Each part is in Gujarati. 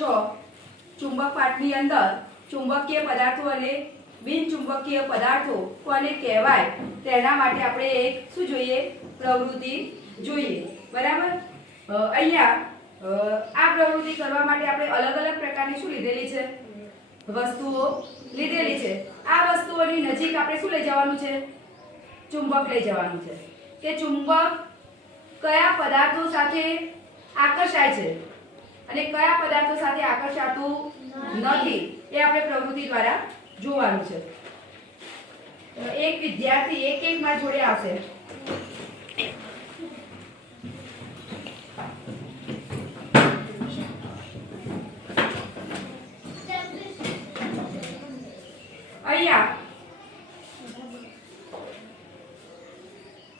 તો ચુંબક પાઠની અંદર ચુંબકીય પદાર્થો અને બિનચુંબકીય પદાર્થો કોને કહેવાય તેના માટે આપણે એક શું જોઈએ પ્રવૃત્તિ જોઈએ બરાબર। અહીંયા આ પ્રવૃત્તિ કરવા માટે આપણે અલગ અલગ પ્રકારની શું લીધેલી છે વસ્તુઓ લીધેલી છે। આ વસ્તુઓની નજીક આપણે શું લઈ જવાનું છે ચુંબક લઈ જવાનું છે કે ચુંબક કયા પદાર્થો સાથે આકર્ષાય છે અને કયા પદાર્થો સાથે આકર્ષાતું નથી એ આપણે પ્રવૃત્તિ દ્વારા જોવાનું છે। એક વિદ્યાર્થી એક મારી જોડે આવશે। અહીંયા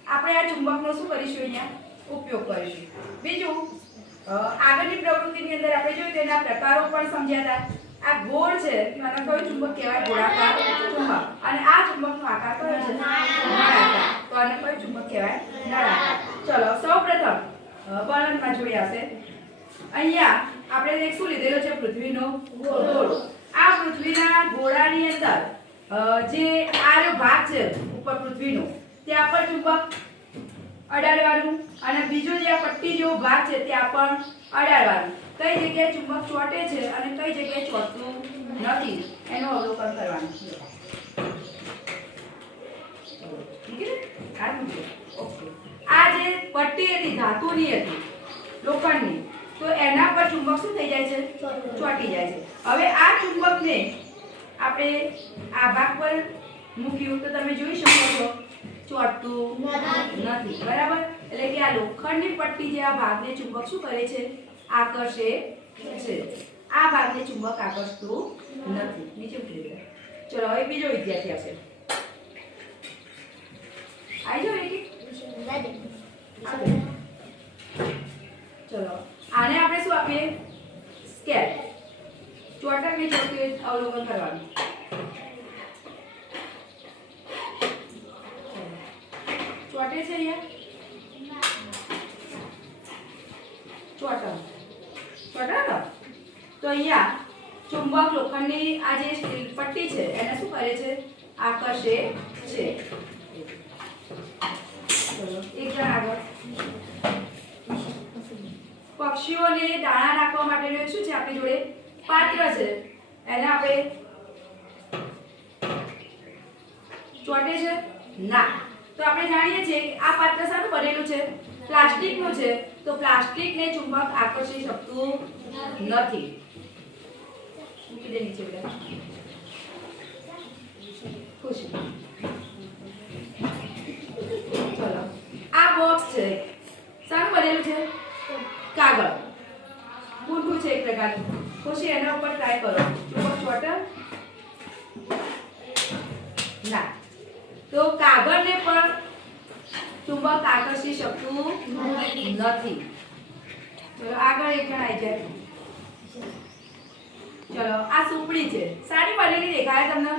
આપણે આ ચુંબકનો શું કરીશું અહીંયા ઉપયોગ કરીશું। બીજું આગળની પ્રવૃત્તિની અંદર આપણે જોયું તેના પ્રકારો પણ સમજ્યા હતા। આ ગોળ છે મને કયો ચુંબક કહેવાય ગોળાકાર ચુંબક અને આ ચુંબકનો આકાર કયો છે નળાકાર તો આને કયો ચુંબક કહેવાય નળાકાર। ચલો સૌપ્રથમ વર્ણનમાં જોઈ આવશે। અહીંયા આપણે એક શું લીધેલો છે પૃથ્વીનો ગોળો। આ પૃથ્વીના ગોળાની અંદર જે આ ભાગ છે ઉપર પૃથ્વીનો ત્યાં પર ચુંબક અડાડવાનું અને બીજો જે આ પટ્ટી જેવો ભાગ છે ત્યાં પણ અડાડવાનું। કઈ જગ્યાએ ચુંબક ચોટે છે અને કઈ જગ્યાએ ચોટતું નથી એનું અવલોકન કરવાનું છે। આ જે પટ્ટી હતી ધાતુની હતી લોખંડની તો એના પર ચુંબક શું થઈ જાય છે ચોટી જાય છે। હવે આ ચુંબકને આપણે આ ભાગ પર મૂક્યું તો તમે જોઈ શકો છો ચોટતું નથી બરાબર। એટલે કે આ લોખંડની પટ્ટી જે આ ભાગને ચુંબક શું કરે છે આકર્ષે છે। આ ભાગને ચુંબક આકર્ષતું નથી નીચે ઉતરી ગયા। ચલો હવે બીજો વિદ્યાર્થી આવશે। આવી જાઓ એક ચલો આને આપણે શું આપીએ સ્કેલ ચોટક ને ચોટકી અવલોકન કરવાનું। ચોટે છે અહીંયા ચોટા તો અહીંયા ચુંબક લોખંડની આ જે સ્ટીલ પટ્ટી છે એને શું કરે છે આકર્ષે છે। ચલો એક જણ આગળ। પક્ષીઓને દાણા નાખવા માટેનું શું છે આપણી જોડે પાત્ર છે એને આપણે ચોટે છે ના તો આપણે જાણીએ છીએ કે આ પાત્ર શાનું બનેલું છે પ્લાસ્ટિકનું છે તો પ્લાસ્ટિકને ચુંબક આકર્ષી શકતું નથી। મૂકી દે નીચે બેટા ખુશ। ચલો આ બોક્સ છે શાનું બનેલું છે કાગળ ઊંધું છે એક પ્રકારનું ખુશી એના ઉપર ટ્રાય કરો ચુંબક ચોટે ના તો કાગળને પણ ચુંબક આકર્ષી શકતું નથી। ચલો આગળ એક જણ આવી જાય। ચલો આ સુપડી છે સારી બનેલી દેખાય તમને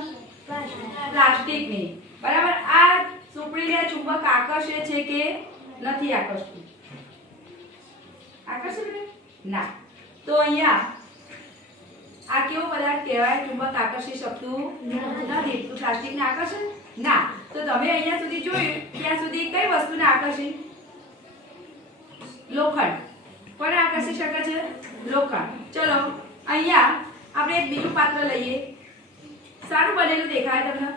પ્લાસ્ટિકની બરાબર। આ સુપડીને ચુંબક આકર્ષે છે કે નથી આકર્ષતું આકર્ષે ના તો અહીંયા આ કેવો પદાર્થ કહેવાય ચુંબક આકર્ષી શકતું નથી તો પ્લાસ્ટિકને આકર્ષે ના તો તમે અહીંયા સુધી જોયું ત્યાં સુધી કઈ વસ્તુને આકર્ષી લોખંડ કોને આકર્ષી શકે છે લોખંડ। ચલો અહીંયા આપણે એક બીજું પાત્ર લઈએ સારું બનેલું દેખાય તમને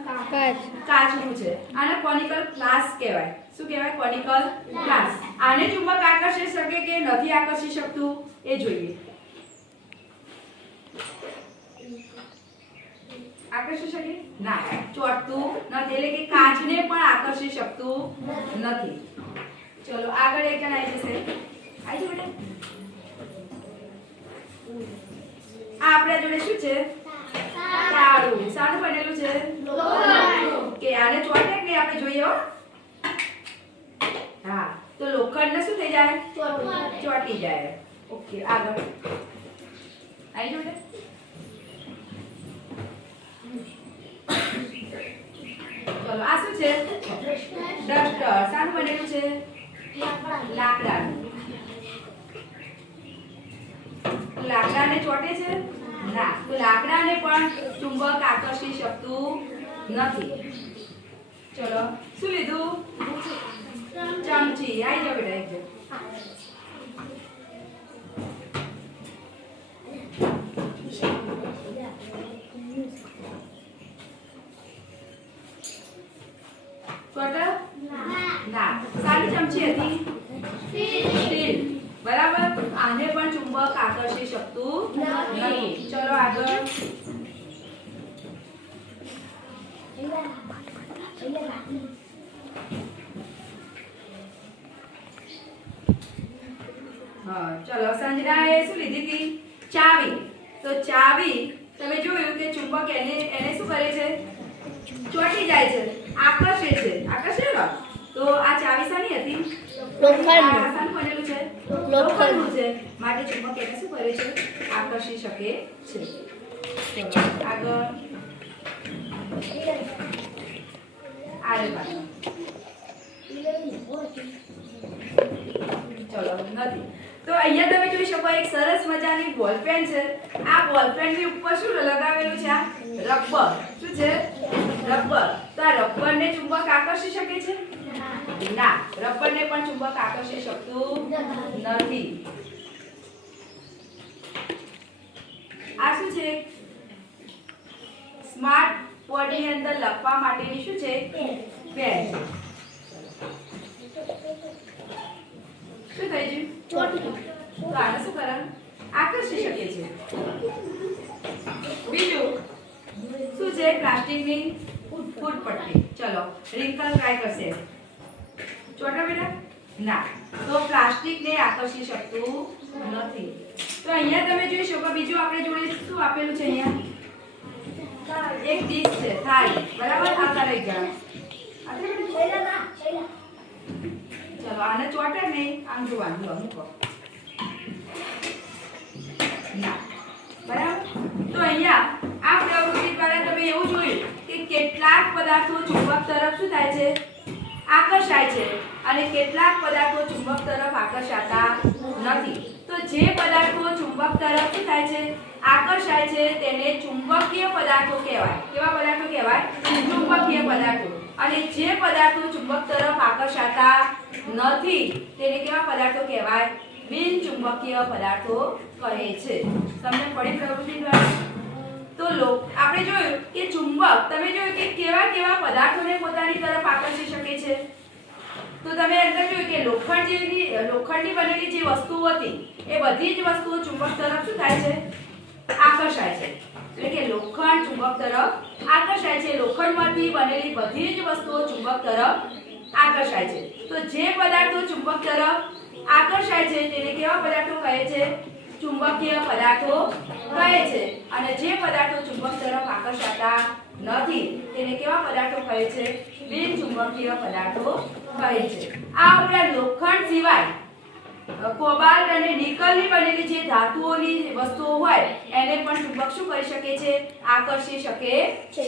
કાચનું છે આને કોનિકલ ગ્લાસ કહેવાય। શું કહેવાય કોનિકલ ગ્લાસ। આને ચુંબક આકર્ષી શકે કે નથી આકર્ષી શકતું એ જોઈએ। આકર્ષી શકે ના ચોટતું નથી એટલે કે કાચને પણ આકર્ષી શકતું નથી। ચલો આગળ એક જણ આવી જશે આવી બેટા। આ આપણા જોડે શું છે તાળું શાનું બનેલું છે કે આને ચોટે કે આપણે જોઈએ હો હા તો લોખંડને શું થઈ જાય ચોટી જાય। ઓકે આગળ આવી જો બેટા। ચલો આ શું છે ડસ્ટર શાનું બનેલું છે લાકડાનું લાકડાને ચોટે છે? ના. તો લાકડાને પણ ચુંબક આકર્ષી શકતું નથી. ચલો શું લીધું? ચમચી. આઈ જાઓ બેટા, આઈ જાઓ. ચોટે? ના. સારી ચમચી હતી? સ્ટીલ. બરાબર. આને પણ ચુંબક આકર્ષી શકતું નથી. ચલો આગળ. હા ચલો સંજરાએ શું લીધી હતી? ચાવી. તો ચાવી તમે જોયું કે ચુંબક એને શું કરે છે? ચોંટી જાય છે, આકર્ષે છે. આકર્ષે ને? તો આ ચાવી શાની હતી? લોખંડની. શાનું બનેલું છે? લોખંડનું છે. માટે ચુંબક એને શું કરે છે? આકર્ષી શકે છે. આગળ ચલો નથી. તો અહીંયા તમે જોઈ શકો એક સરસ મજાની બોલ પેન છે. આ બોલ પેન ની ઉપર શું લગાવેલું છે? આ રબર. શું છે? રબર. તો આ રબર ને ચુંબક આકર્ષી શકે છે? ના. રબર ને પણ ચુંબક આકર્ષી શકતું નથી. આ શું છે? સ્માર્ટ બોર્ડ ની અંદર લખવા માટેની શું છે? પેન. શું થઈ ગયું? ચોટી. તો આને શું કરે? આકર્ષી શકે છે. બીજું શું છે? પ્લાસ્ટિકની ફૂટપટ્ટી. ચલો રિંકલ ટ્રાય કરશે. ચોટા બેટા? ના. તો પ્લાસ્ટિક ને આકર્ષી શકતું નથી. તો અહીંયા તમે જોઈ શકો બીજું આપણે જોડે શું આપેલું છે? અહીંયા એક ડીશ છે, થાળી. બરાબર. આ કરે ગયા. ચલો આને ચોટે નહીં. આમ જોવાનું. મૂકો. ના. બરાબર. તો અહીંયા આ પ્રવૃત્તિ દ્વારા તમે એવું જોયું કે કેટલાક પદાર્થો ચુંબક તરફ શું થાય છે? આકર્ષાય છે અને કેટલાક પદાર્થો ચુંબક તરફ આકર્ષાતા નથી. તો જે પદાર્થો ચુંબક તરફ શું થાય છે? આકર્ષાય છે તેને ચુંબકીય પદાર્થો કહેવાય. કેવા પદાર્થો કહેવાય? ચુંબકીય પદાર્થો. અને જે પદાર્થો ચુંબક તરફ આકર્ષાતા નથી તેને કેવા પદાર્થો કહેવાય? બિન ચુંબકીય પદાર્થો કહે છે. તમને પડી પ્રવૃત્તિ દ્વારા? તો આપણે જોયું કે ચુંબક તમે જોયું કે કેવા કેવા પદાર્થોને પોતાની તરફ આકર્ષી શકે છે. તો તમે અંદર જોયું કે લોખંડની બનેલી જે વસ્તુઓ હતી એ બધી જ વસ્તુઓ ચુંબક તરફ શું થાય છે? આકર્ષાય છે. એટલે કે લોખંડ ચુંબક તરફ આકર્ષાય છે. લોખંડમાંથી બનેલી બધી જ વસ્તુઓ ચુંબક તરફ આકર્ષાય છે. તો જે પદાર્થો ચુંબક તરફ આકર્ષાય છે તેને કેવા પદાર્થો કહે છે? ચુંબકીય પદાર્થો કહે છે. અને જે પદાર્થો ચુંબક તરફ આકર્ષાતા નથી તેને કેવા પદાર્થો કહે છે? બિન ચુંબકીય પદાર્થો કહે છે. આ ઉપરાંત લોખંડ સિવાય કોબાલ્ટ અને નિકલની બનેલી જે ધાતુઓની વસ્તુઓ હોય એને પણ ચુંબક શું કરી શકે છે? આકર્ષી શકે છે.